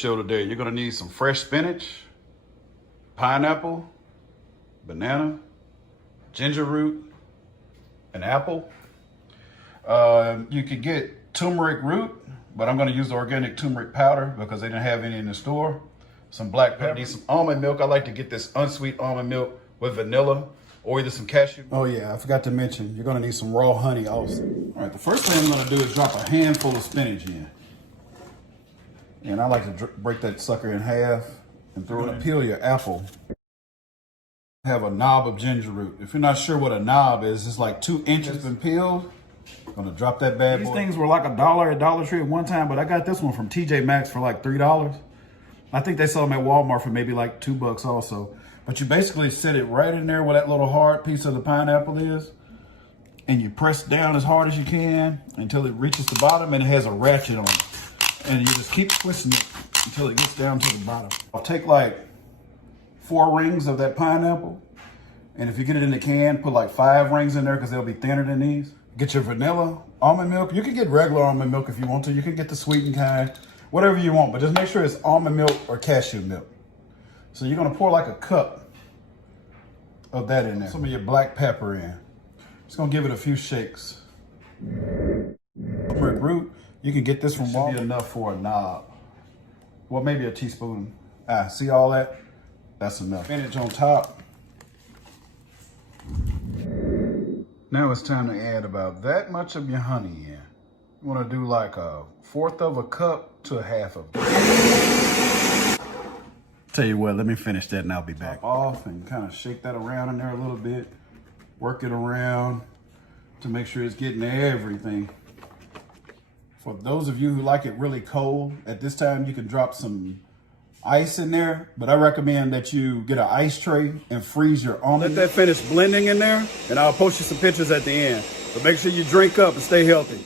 show today. You're gonna need some fresh spinach, pineapple, banana, ginger root, an apple. You could get turmeric root, but I'm gonna use the organic turmeric powder because they didn't have any in the store. Some black pepper. Need some almond milk. I like to get this unsweet almond milk with vanilla or either some cashew. Oh yeah, I forgot to mention, you're gonna need some raw honey also. All right, the first thing I'm gonna do is drop a handful of spinach in. And I like to break that sucker in half and throw it in. Peel your apple. Have a knob of ginger root. If you're not sure what a knob is, it's like 2 inches been peeled. I'm gonna drop that bad boy. These things were like $1 at Dollar Tree at one time, but I got this one from TJ Maxx for like $3. I think they sell them at Walmart for maybe like $2 also. But you basically set it right in there where that little hard piece of the pineapple is. And you press down as hard as you can until it reaches the bottom and it has a ratchet on it. And you just keep twisting it until it gets down to the bottom. I'll take like 4 rings of that pineapple. And if you get it in the can, put like 5 rings in there because they'll be thinner than these. Get your vanilla, almond milk. You can get regular almond milk if you want to. You can get the sweetened kind, whatever you want, but just make sure it's almond milk or cashew milk. So you're gonna pour like a cup of that in there. Some of your black pepper in. Just gonna give it a few shakes. Turmeric root, you can get this from Walmart. Should be enough for a knob. Well, maybe a teaspoon. See all that? That's enough. Spinach on top. Now it's time to add about that much of your honey in. You wanna do like 1/4 of a cup to 1/2 of it. Tell you what, let me finish that and I'll be back. Top off and kind of shake that around in there a little bit. Work it around to make sure it's getting everything. For those of you who like it really cold, at this time you can drop some ice in there, but I recommend that you get an ice tray and freeze your almond. Let that finish blending in there, and I'll post you some pictures at the end. But make sure you drink up and stay healthy.